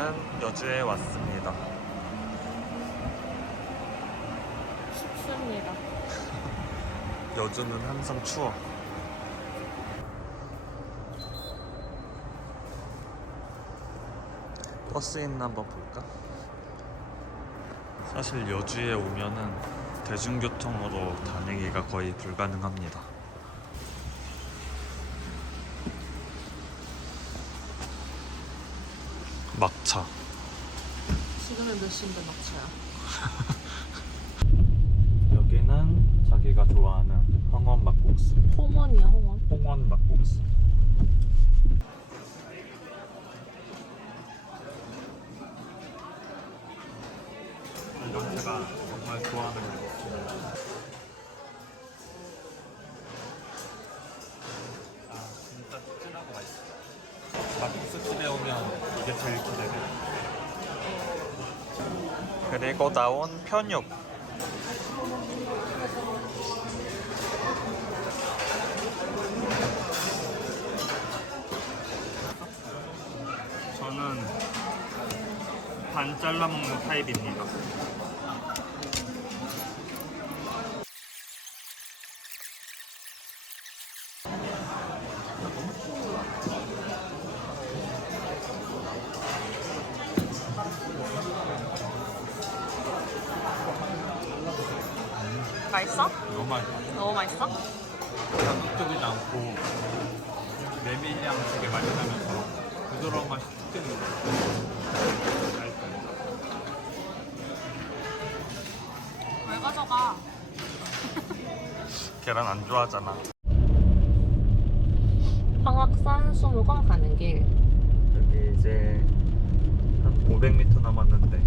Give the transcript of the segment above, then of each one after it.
우리는 여주에 왔습니다. 춥습니다. 여주는 항상 추워. 버스 있나 한번 볼까? 사실 여주에 오면은 대중교통으로 다니기가 거의 불가능합니다. 막차. 지금은 몇 시인데 막차야? 여기는 자기가 좋아하는 황원 막국수. 홍원이야 홍원. 홍원 막국수. 그리고 나온 편육. 저는 반 잘라 먹는 타입입니다. 자극적이지 않고 메밀향 되게 많이 나면서 부드러운 맛이 툭 드는 거 맛있어요. 왜 가져가? 계란 안 좋아하잖아. 황학산 수목원 가는 길. 여기 이제 한 500m 남았는데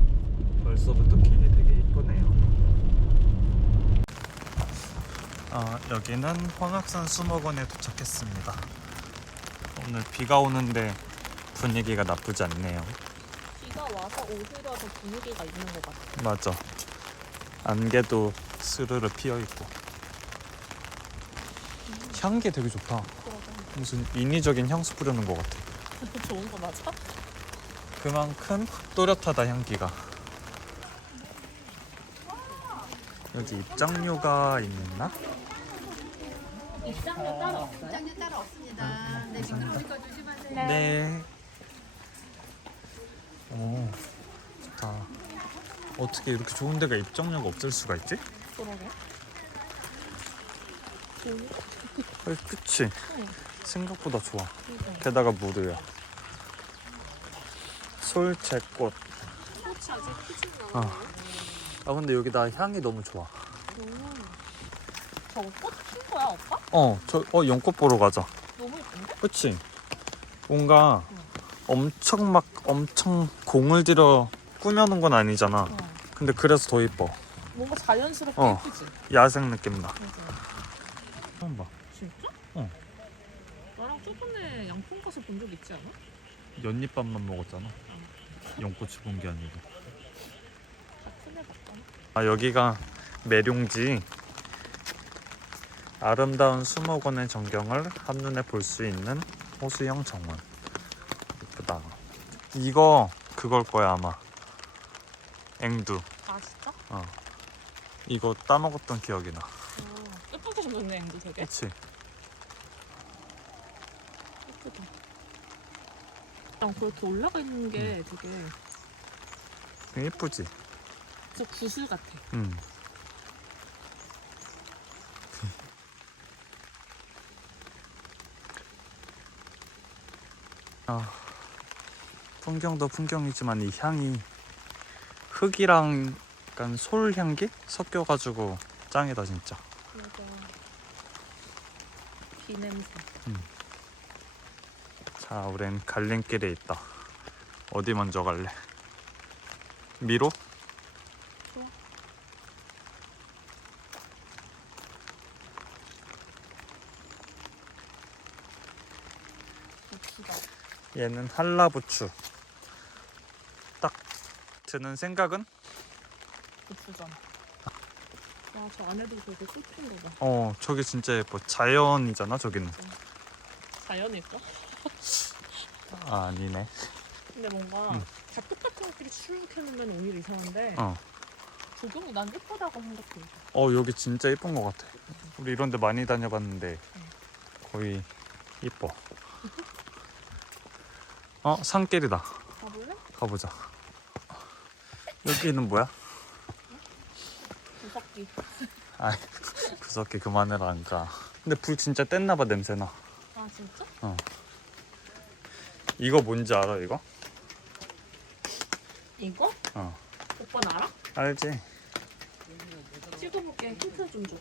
벌써부터 길이 되게 이쁘네요. 아, 여기는 황학산 수목원에 도착했습니다. 오늘 비가 오는데 분위기가 나쁘지 않네요. 비가 와서 오히려 더 분위기가 있는 것 같아. 맞아. 안개도 스르르 피어 있고. 향기 되게 좋다. 무슨 인위적인 향수 뿌리는 것 같아. 좋은 거 맞아? 그만큼 또렷하다 향기가. 여기 입장료가 있나? 입장료 따로 없어요? 입장료 따로 없습니다. 네, 미끄러우니까 조심하세요. 네. 오, 좋다. 어떻게 이렇게 좋은 데가 입장료가 없을 수가 있지? 그러게. 어, 그치? 응. 생각보다 좋아. 게다가 무료야. 솔채꽃. 꽃이 아직 어. 않아. 아 근데 여기 나 향이 너무 좋아. 저거 꽃핀 거야 오빠? 어, 저, 어, 연꽃 보러 가자. 너무 예쁜데? 그치? 뭔가 엄청 막 엄청 공을 들여 꾸며놓은 건 아니잖아. 어. 근데 그래서 더 이뻐. 뭔가 자연스럽게 어. 예쁘지? 야생 느낌 나. 맞아. 처음 봐. 진짜? 어. 나랑 저번에 양품 가서 본 적 있지 않아? 연잎밥만 먹었잖아. 연꽃이 본 게 아니고. 같은 애 봤다. 아 여기가 매룡지. 아름다운 수목원의 전경을 한눈에 볼 수 있는 호수형 정원. 예쁘다. 이거 그걸 거야 아마. 앵두. 아 진짜? 이거 따먹었던 기억이 나. 어, 예쁘게 생겼네 앵두 되게. 그치? 예쁘다. 그냥 그렇게 올라가 있는 게 되게 되게 예쁘지? 진짜 구슬 같아. 응. 아, 풍경도 풍경이지만 이 향이 흙이랑 약간 솔 향기 섞여가지고 짱이다 진짜. 맞아. 비 냄새. 자, 우린 갈림길에 있다. 어디 먼저 갈래? 미로? 좋아. 예쁘다. 얘는 한라부추. 딱 드는 생각은? 예쁘잖아. 와, 저 안에도 되게 꽃핀 거 봐. 어, 저기 진짜 예뻐. 자연이잖아, 저기는. 자연일까? 아, 아니네. 근데 뭔가 응. 다 똑같은 것들이 쭉 해놓으면 오히려 이상한데 어. 조경이 난 예쁘다고 생각해. 어 여기 진짜 이쁜 것 같아. 우리 이런 데 많이 다녀봤는데 거의 이뻐. 어 산길이다. 가볼래? 가보자. 여기는 뭐야? 구석기. 아이 구석기 그만해라 안 가. 근데 불 진짜 뗐나봐 냄새나. 아 진짜? 이거 뭔지 알아 이거? 이거? 어 오빠는 알아? 알지? 찍어볼게. 힌트 좀 줘.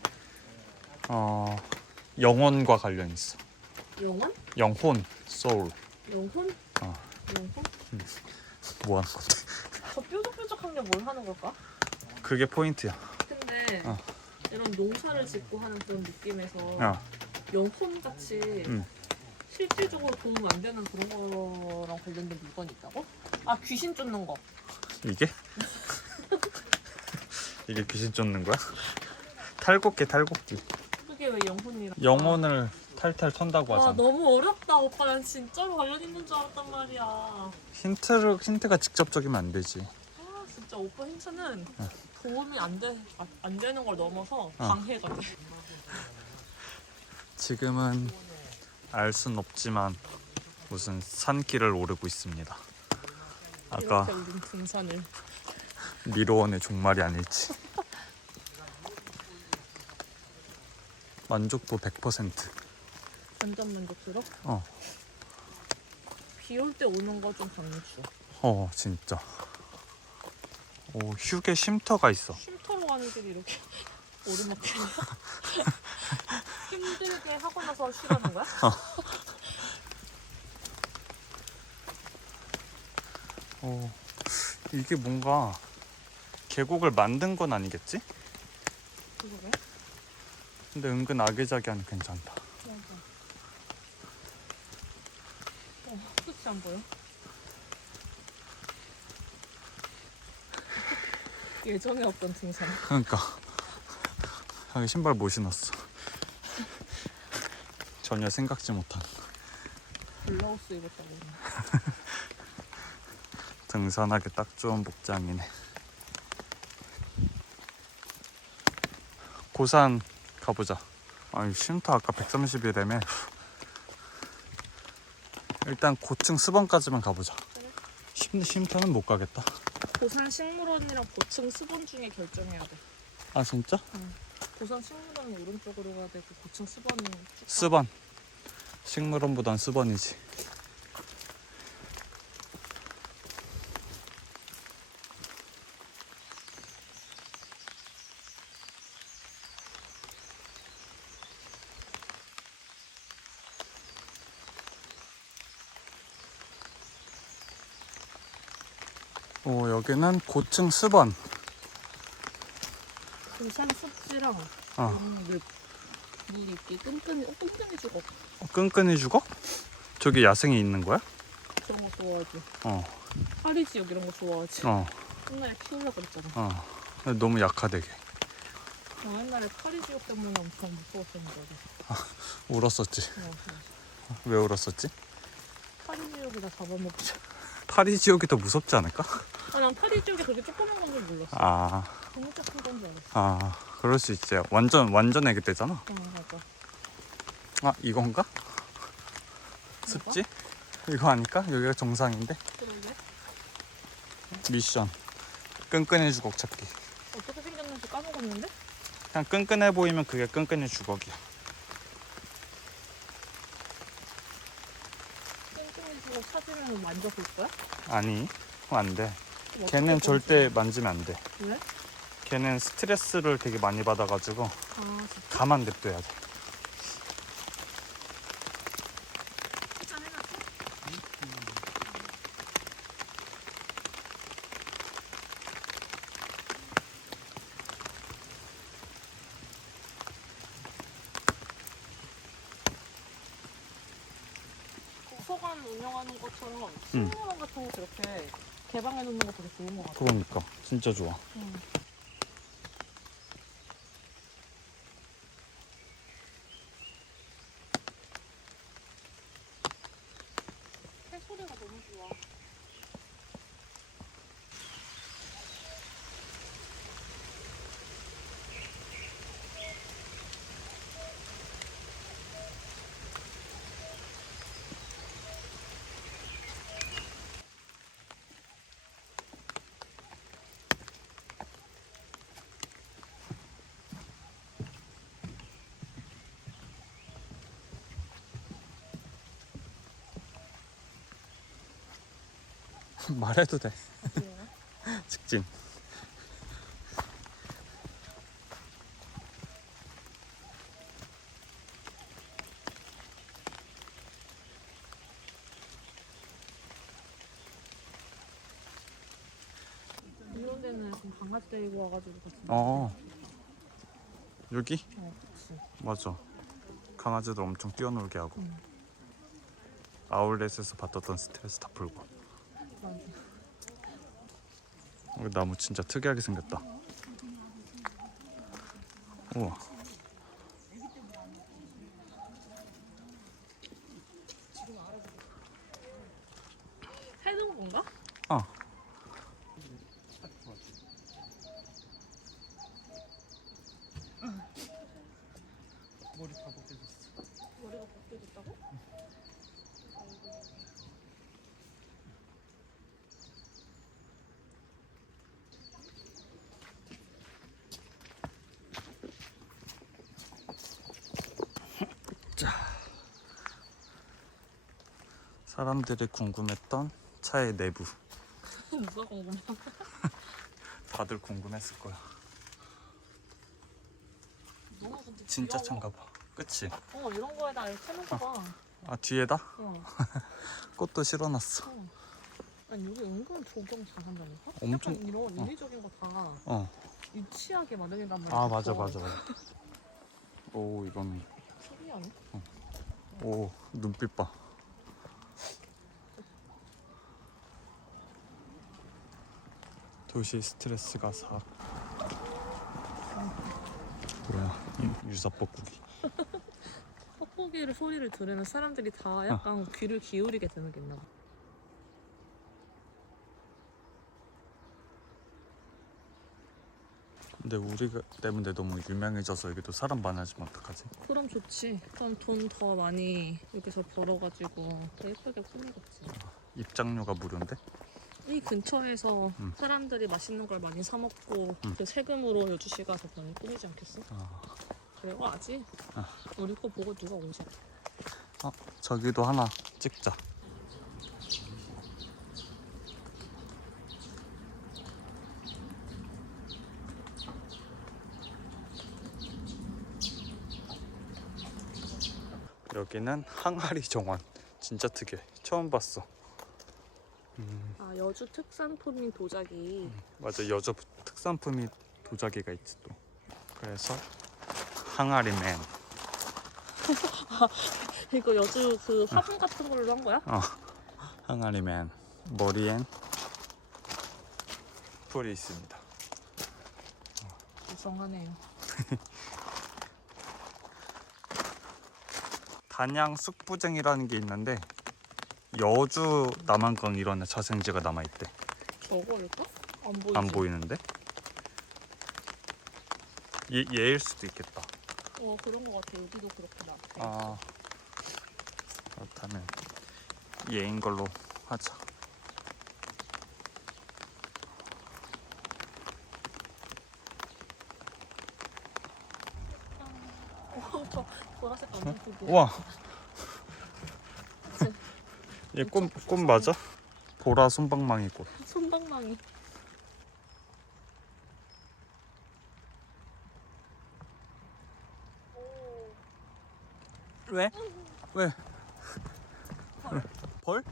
어 영혼과 관련 있어. 영원? 영혼, 소울. 영혼? 어. 영혼? 뭐 하는 건데? 저 뾰족뾰족한 게 뭘 하는 걸까? 그게 포인트야. 근데 어. 이런 농사를 짓고 하는 그런 느낌에서 어. 영혼 같이 응. 실질적으로 도움 안 되는 그런 거랑 관련된 물건이 있다고? 아 귀신 쫓는 거. 이게? 이게 귀신 쫓는 거야? 탈곡기 탈곡기. 그게 왜 영혼이라? 영혼을 탈탈 턴다고 아 하잖아. 너무 어렵다 오빠. 난 진짜로 관련 있는 줄 알았단 말이야. 아 힌트를 힌트가 직접적이면 안 되지. 진짜 오빠 힌트는 어. 도움이 안, 돼, 아, 안 되는 걸 넘어서 어. 방해가 돼. 지금은 알 순 없지만 무슨 산길을 오르고 있습니다. 아까 이렇게 우린 등산을. 미로원의 종말이 아닐지. 만족도 100%. 완전 만족스러워? 어. 비 올 때 오는 거 좀 강추. 어 진짜. 오 휴게 쉼터가 있어. 쉼터로 가는 길이 이렇게 오르막길이야? 힘들게 하고 나서 쉬라는 거야? 어 이게 뭔가 계곡을 만든 건 아니겠지? 그러게? 근데 은근 아기자기한 괜찮다. 맞아. 어, 끝이 안 보여? 예전에 없던 등산. 그러니까 여기 신발 못 신었어. 전혀 생각지 못한 블라우스 입었다고. 등산하기 딱 좋은 복장이네. 고산 가보자. 아니 쉼터 아까 130이라며. 일단 고층 수번까지만 가보자. 그래. 쉼, 쉼터는 못 가겠다. 고산 식물원이랑 고층 수본 중에 결정해야 돼. 아 진짜? 고산 식물원은 오른쪽으로 가야 되고 고층 수본은 쭉 가. 수번. 식물원보단 수번이지. 오 여기는 고층 수번. 고산 습지랑 어. 물, 물 있게 끈끈이, 어, 끈끈이 죽어. 어, 끈끈이 죽어? 저기 야생이 있는 거야? 그런 거 좋아하지. 어, 파리 지역 이런 거 좋아하지. 어, 옛날에 키우려고 그랬잖아. 어. 근데 너무 약하대게. 나 옛날에 파리 지역 때문에 엄청 무서웠었는데. 울었었지. 어, 어. 왜 울었었지? 파리 지역에다 잡아먹자. 파리 지옥이 더 무섭지 않을까? 아, 난 파리 지역이 그렇게 조그만 건 줄 몰랐어. 아, 진짜 큰건줄 알았어. 아, 그럴 수 있지. 완전 완전 애기 때잖아. 어, 맞아. 아, 이건가? 습지? 이거 아닐까? 여기가 정상인데. 그러게. 미션. 끈끈이 주걱 찾기. 어떻게 생겼는지 까먹었는데? 그냥 끈끈해 보이면 그게 끈끈이 주걱이야. 주고 찾으면 만져볼 거야? 아니, 그럼 안 돼. 걔는 절대 만지면 안 돼. 왜? 걔는 스트레스를 되게 많이 받아가지고 아, 진짜? 가만 냅둬야 돼. 일단 해놨어? 도서관 운영하는 것처럼 응. 식물원 같은 거 그렇게 개방해 놓는 거 되게 좋은 것 같아. 그러니까 진짜 좋아. 응. 새소리가 너무 좋아. 말해도 돼. 직진. 이런 데는 약간 강아지 데리고 와가지고 같이. 어. 여기? 어, 그치. 맞아. 강아지들 엄청 뛰어놀게 하고. 응. 아울렛에서 받았던 스트레스 다 풀고. 여기 나무 진짜 특이하게 생겼다. 우와. 해놓은 건가? 어. 머리가 벗겨졌다고? 사람들이 궁금했던 차의 내부. 누가 궁금해? 다들 궁금했을 거야. 너무 근데 진짜 귀여워. 차인가 봐. 그치? 어 이런 거에다 이렇게 해놓은 거 봐. 아 뒤에다 어. 꽃도 실어놨어. 어. 아니 여기 은근 조경 잘한다니까? 엄청- 약간 이런 인위적인 거 다 어. 유치하게 만들단 말이야. 아 맞아 맞아 맞아. 오 이건 특이하네. 오 눈빛 봐. 도시 스트레스가 싹. 뭐야 이 유사법국이. 헛고기를 소리를 들으면 사람들이 다 약간 귀를 기울이게 되는 게 있나 봐. 근데 우리가 때문에 너무 유명해져서 여기도 사람 많아지면 어떡하지? 그럼 좋지. 그럼 돈 더 많이 여기서 벌어가지고 더 예쁘게 꾸미겠지. 입장료가 무료인데? 이 근처에서 음. 사람들이 맛있는 걸 많이 사 먹고 음. 그 세금으로 여주시가 더 많이 꾸미지 않겠어? 아, 그래 와지. 아. 우리 거 보고 누가 오지? 저기도 하나 찍자. 여기는 항아리 정원. 진짜 특이해. 처음 봤어. 음, 아 여주 특산품인 도자기. 맞아. 여자 특산품이 도자기가 있지 또. 그래서 항아리맨. 이거 여주 그 화분 같은 걸로 한 거야? 어, 항아리맨 머리엔 풀이 있습니다. 이상하네요. 단양 쑥부쟁이라는 게 있는데 여주 남한강 이런 자생지가 남아 있대. 저거일까? 안 보이지? 안 보이는데? 얘 얘일 수도 있겠다. 어 그런 거 같아. 여기도 그렇게 나왔대. 아 그렇다면 얘인 걸로 하자. 어, 저 보라색 그거. 우와. 그치? 얘꽃 꽃 맞아? 보라 손방망이 꽃. 손방망이. 왜? 왜? 벌?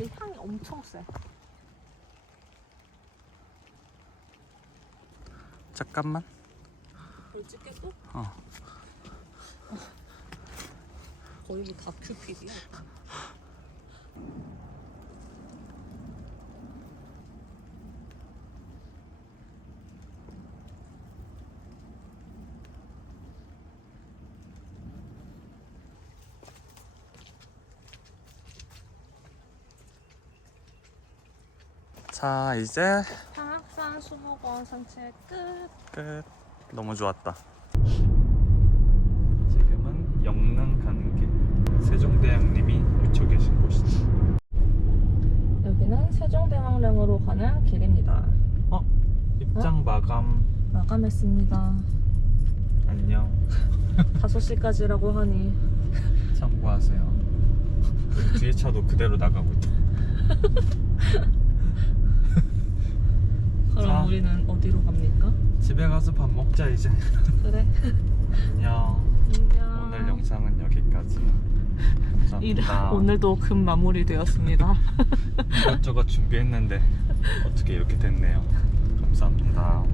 얘 향이 엄청 세. 잠깐만. 벌 찍겠어? 어. 거의 뭐 다큐피디야. 자 이제 한학산 수목원 산책 끝. 끝. 너무 좋았다. 지금은 영릉 가는 길. 세종대왕님이 묻혀 계신 곳이지. 여기는 세종대왕릉으로 가는 길입니다. 입장 마감. 마감했습니다. 안녕. 5시까지라고 하니 참고하세요. 뒤에 차도 그대로 나가고 있다. 그럼 자. 우리는 어디로 갑니까? 집에 가서 밥 먹자 이제. 그래. 안녕. 안녕. 오늘 영상은 여기까지. 일, 감사합니다. 오늘도 금 마무리되었습니다. 이것저것 준비했는데 어떻게 이렇게 됐네요. 감사합니다.